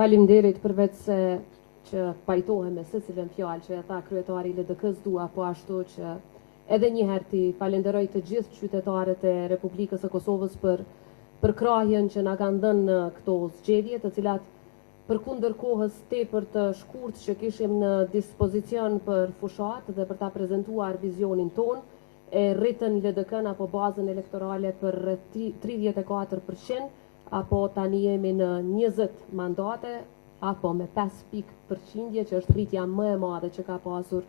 Faleminderit përveç se që pajtohem me secilën fjalë që e tha kryetari i LDK-s, dua po ashtu që edhe një herë ti falenderoj të gjithë qytetarët e Republikës së Kosovës për krahjen që na kanë dhënë në këto zgjedhje, të cilat përkundër kohës tepër të shkurtë që kishim në dispozicion për fushat dhe për ta prezantuar vizionin ton, e rritën LDK-n apo bazën elektorale për rreth 34%, apo tani jemi në 20 mandate, apo me 5 pikë përqindje, që është rritja më e madhe që ka pasur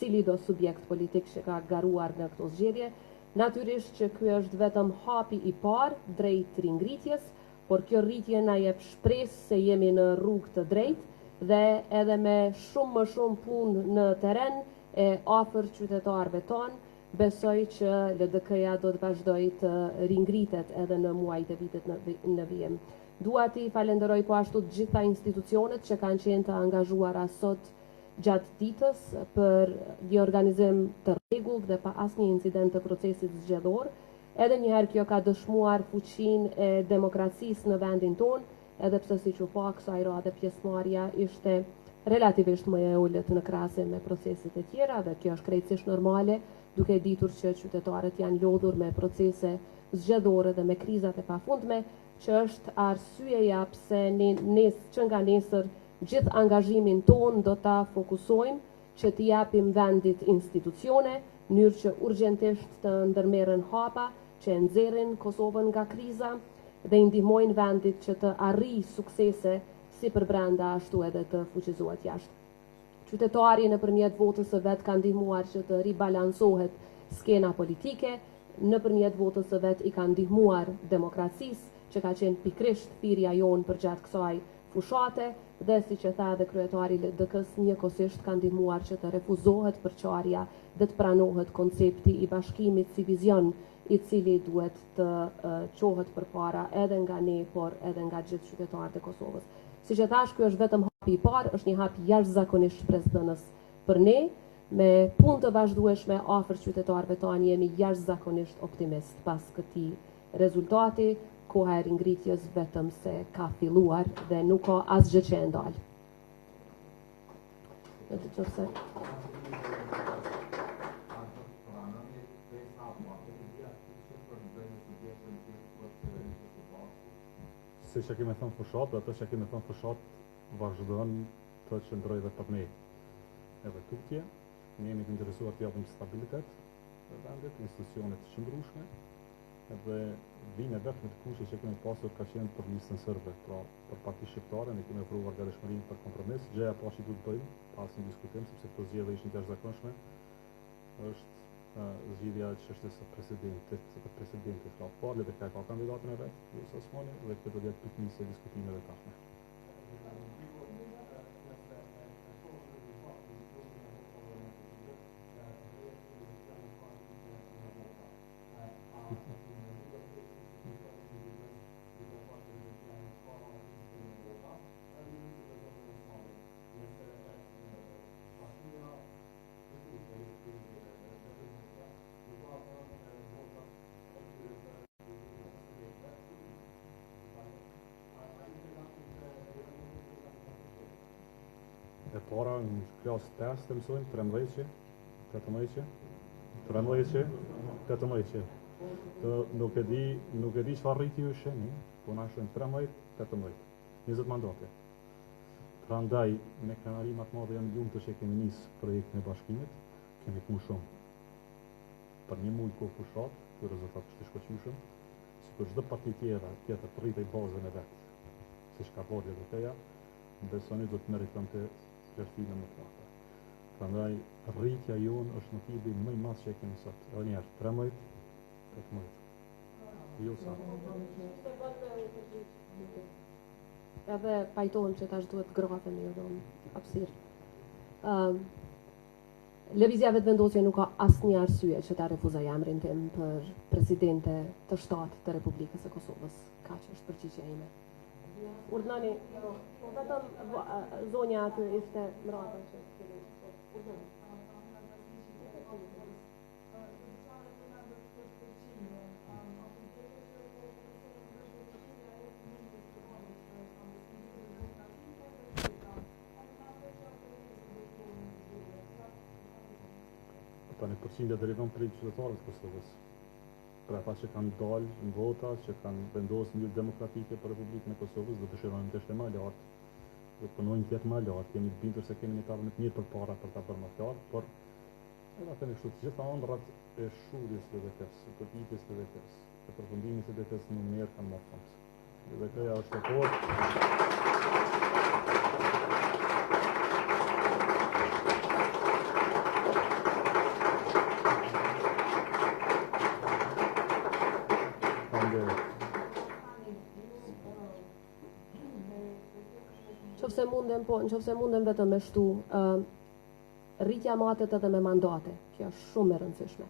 cili do subjekt politik që ka garuar në këto zgjedhje. Natyrisht që ky është vetëm hapi i parë drejt ringritjes, por kjo rritje na jep shpresë se jemi në rrugë të drejtë dhe edhe me shumë më shumë punë në terren e afër qytetarëve tonë, besoj që LDK-ja do të vazhdojë të ringritet edhe në muajt e vitit në vijim. Dua t'i falenderoj po ashtu të gjitha institucionet që kanë qenë të angazhuara sot gjatë ditës për një organizim të rregullt dhe pa asnjë incident të procesit zgjedhor. Edhe një herë kjo ka dëshmuar fuqinë e demokracisë në vendin tonë, edhe pse siç u pa kësaj rade pjesëmarrja ishte relativisht më e ulët në krahasim me proceset e tjera dhe kjo është krejtësisht normale, duke ditur që qytetarët janë lodhur me procese zgjedhore dhe me krizat e pafundme, që është arsyeja pse që nga nesër gjithë angazhimin ton do ta fokusojmë që t'i japim vendit institucione, në mënyrë që urgjentisht të ndërmerren hapa që nxjerrin Kosovën nga kriza dhe i ndihmojnë vendit që të arrijë suksese si për brenda ashtu edhe të fuqizohet jashtë. Qytetari nëpërmjet votës së vet ka ndihmuar që të ribalansohet skena politike, nëpërmjet votës së vet i ka ndihmuar demokracisë, që ka qenë pikrisht thirrja jonë për gjatë kësaj fushate, dhe siç e tha edhe kryetari i LDK-s, njëkohësisht ka ndihmuar që të refuzohet përçarja dhe të pranohet koncepti i bashkimit si vizion, i cili duhet të qohet përpara edhe nga ne, por edhe nga gjithë qytetarët e Kosovës. Siç e thash, ky është vetëm hapi i parë, është një hap jashtëzakonisht shpresdhënës për ne, me punë të vazhdueshme afër qytetarëve tanë jemi jashtëzakonisht optimist pas këtij rezultati. Koha e ringritjes vetëm se ka filluar dhe nuk ka asgjë që e ndal. Si që kemi thënë fushat, dhe ato që kemi thënë fushat vazhdojnë të qëndroj dhe për ne. Edhe tutje, ne jemi të interesuar të japim stabilitet në vendit, institucionet të qëndrueshme, edhe vime vetë me të kushte që kemi pasur ka qenë për listën sërbe, pra për parti shqiptare, ne kemi ofruar gatishmërinë për kompromis, gjëja pa që duhet bëjmë, pas një diskutim, sepse këto zgjedhje ishin të jashtëzakonshme, është zgjidhja e çështjes së presidentit, pra parë dhe ka kandidatën e vet, Vjosa Osmani, dhe këtë do të jetë piknisë e diskutimeve të tashme. E para në klasë 5 të mësojmë 13, 18. Nuk e di çfarë rriti ju sheni, po na shojmë 13, 18, 20 mandate. Prandaj me krenari më të madhe jam i lumtur që kemi nisë projektin e bashkimit, kemi punë shumë. Për një muaj kohë fushat, ky rezultat është i shkëlqyeshëm, sikur çdo parti tjetër të rritej bazën e vet, siç ka bërë LDK-ja, besoni do të meritonte vlerësimin më të lartë. Prandaj rritja jonë është motivi më i madh që kemi sot. Edhe një herë 13, 18. Jo sa. Edhe pajtohem që tash duhet grafemi edhe hapësirë. Lëvizja vetëvendosje nuk ka asnjë arsye që ta refuzoj emrin tim për presidente të shtatë të Republikës së Kosovës. Kaq është përgjigjja ime. Urdhënoni, vetëm zonja aty ishte mbrapa që tani përqindja derivan prej qytetarëve të Kosovës. Për ata që kanë dalë në vota, që kanë vendosur një demokratike për Republikën e Kosovës, do dëshirojmë të ishte më lartë. Do punojmë të jetë më lartë, jemi të bindur se kemi një tavë më të mirë përpara për ta bërë më lartë, por edhe kemi kështu të gjitha ëndrat e shurjes së LDK-s, së përpjekjes së LDK-s, të përfundimit të LDK-s në mënyrë kanë marrë fund. LDK-ja është e fortë. Nëse mundem vetëm me shtu, rritja matet edhe me mandate, kjo është shumë e rëndësishme.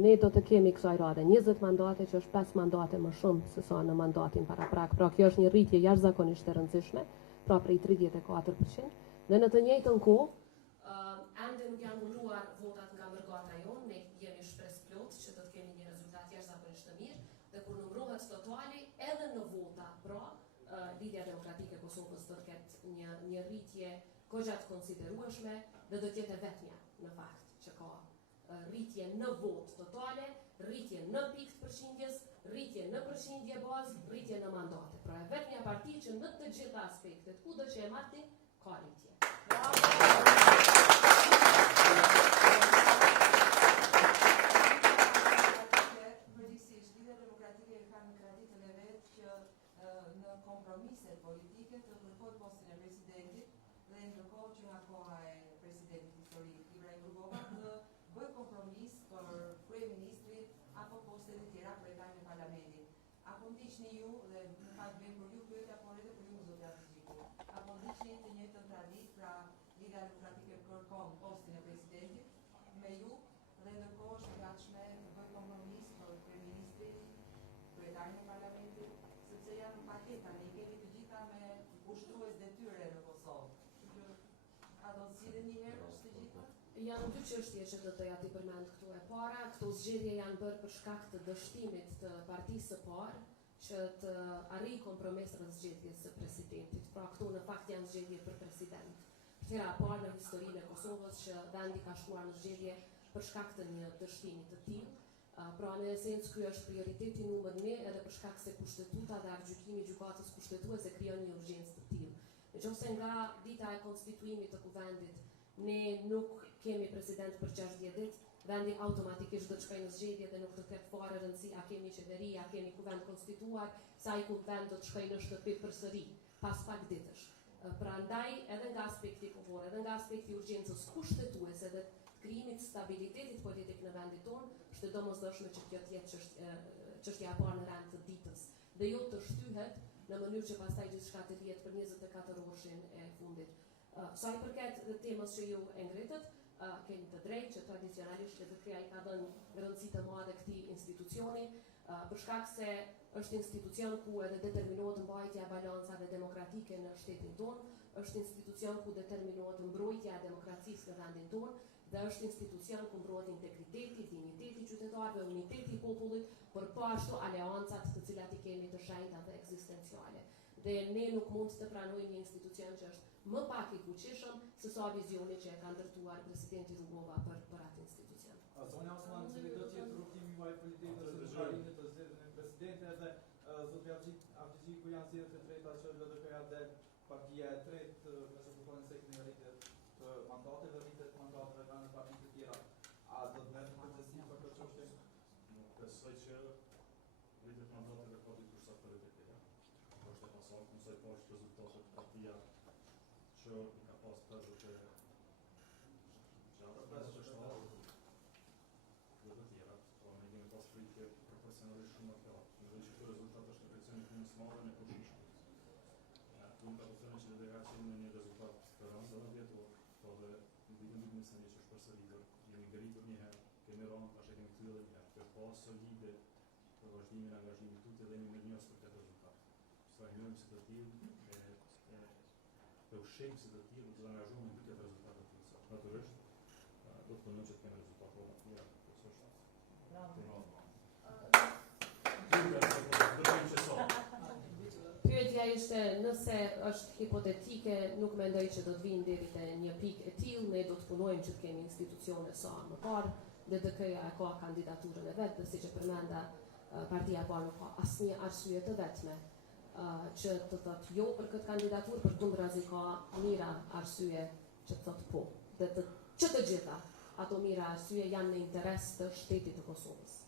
Ne do të kemi kësaj rade 20 mandate, që është 5 mandate më shumë se sa në mandatin paraprak. Pra kjo është një rritje jashtëzakonisht e rëndësishme, pra prej 34%. Dhe në të njëjtën kohë, ende nuk janë numëruar votat nga mërgata jonë, ne jemi shpresë plot që do të kemi një rezultat jashtëzakonisht të mirë, dhe kur numërohet totali edhe në vota, pra Lidhja Demokratike e Kosovës do të ketë një rritje goxha të konsiderueshme dhe do të jetë vetmja në fakt që ka rritje në votë totale, rritje në pikë të përqindjes, rritje në përqindje bazë, rritje në mandate. Pra e vetmja parti që në të gjitha aspektet, kudo që e marrni, ka rritje. Në kompromiset politike të kërkojë postin e presidentit dhe ndërkohë që nga koha e presidentit historik Ibrahim Rugova të bëj kompromis për kryeministrit apo postet e tjera kryetari në parlamentit. Apo ndiqni ju dhe në fakt vjen për ju pyetja, por edhe për ju zotja Fizhiku. Apo ndiqni të njëjtën traditë, pra Lidhja Demokratike kërkon postin e presidentit me ju dhe ndërkohë është e gatshme të bëj kompromis për kryeministrin, kryetarin e parlamentit, sepse janë paketa, ne i kemi të gjitha me ushtrues detyre në Kosovë. A do të zgjidhen një herë është të gjitha? Janë dy çështje që do të ja ti përmend këtu e para. Këto zgjedhje janë bërë për shkak të dështimit të partisë së parë që të arrijë kompromis rreth zgjedhjes së presidentit. Pra këtu në fakt janë zgjedhje për president. Hera e parë në historinë e Kosovës që vendi ka shkuar në zgjedhje për shkak të një dështimi të tillë. Pra në esencë ky është prioriteti numër 1 edhe për shkak se kushtetuta dhe aktgjykimi i gjykatës kushtetuese krijon një urgjencë të tillë. Nëse nga dita e konstituimit të kuvendit ne nuk kemi president për 60 ditë, vendi automatikisht do të shkojë në zgjedhje dhe nuk do të ketë fare rëndësi a kemi qeveri, a kemi kuvend konstituar, sa i kuvend do të shkojë në shtëpi përsëri pas pak ditësh. Prandaj edhe nga aspekti kohor, edhe nga aspekti urgjencës kushtetuese dhe krijimit stabilitetit politik në vendin tonë, është e domosdoshme që kjo të jetë çështja e parë në rand të ditës dhe jo të shtyhet në mënyrë që pastaj gjithçka të lihet për 24 orëshin e fundit. Sa i përket temës që ju e ngritët, keni të drejtë që tradicionalisht LDK-ja i ka dhënë rëndësi të madhe këtij institucioni, për shkak se është institucion ku edhe determinohet mbajtja e balancave demokratike në shtetin tonë, është institucion ku determinohet mbrojtja e demokracisë në vendin tonë, dhe është institucion ku mbrohet integriteti, digniteti i qytetarëve, uniteti i popullit, por po ashtu aleancat të cilat i kemi të shenjta dhe ekzistenciale. Dhe ne nuk mund të pranojmë një institucion që është më pak i fuqishëm se sa vizioni që e ka ndërtuar presidenti Rugova për atë institucion. Zonja Osman, cili do të jetë rrugtimi i politikës së zgjedhjes të zgjedhjes në presidentin dhe zoti Avxhiku janë zgjedhjet e treta që LDK-ja dhe partia e tretë, nëse kupton se kemi rritje të mandateve, rritje të mandateve nga partitë të tjera. A do të merrni përgjegjësi për këtë çështje? Nuk besoj që rritje të mandateve ka ditur sa për LDK-ja. Është e pasur, mësoj pa është rezultatet partia që i ka pas përgjë që ata pesë që shtarë dhe të tjera, po ne kemi pas rritje proporcionalisht shumë të lartë. Mendoj që kjo rezultat është refleksion i punës së madhe në përgjithësi. Unë ka përthënë që LDK qenë në një rezultat të rëndë dhe vjetor, po dhe në vitën 2021 që është përsëritur, jemi ngritur një herë, kemi rënë, tash e kemi kthyer edhe një herë. Kjo pas solide për vazhdimin e angazhimit tuti dhe jemi mirënjohës për këtë rezultat. Sa njëjmë si të tillë, e ushqejmë si të tillë, do të angazhohemi në këtë rezultat të tillë. Natyrisht, do të punojmë që të kemi rezultate më të mira, kjo është. Pyetja ishte nëse është hipotetike, nuk mendoj që do të vinë deri te një pikë e tillë, ne do të punojmë që të kemi institucione sa më parë. LDK-ja e ka kandidaturën e vetë, dhe si që përmenda partia pa nuk ka asnjë arsye të vetme që të thotë jo për këtë kandidaturë, për kundrazi ka mira arsye që të thotë po. Dhe që të gjitha ato mira arsye janë në interes të shtetit të Kosovës.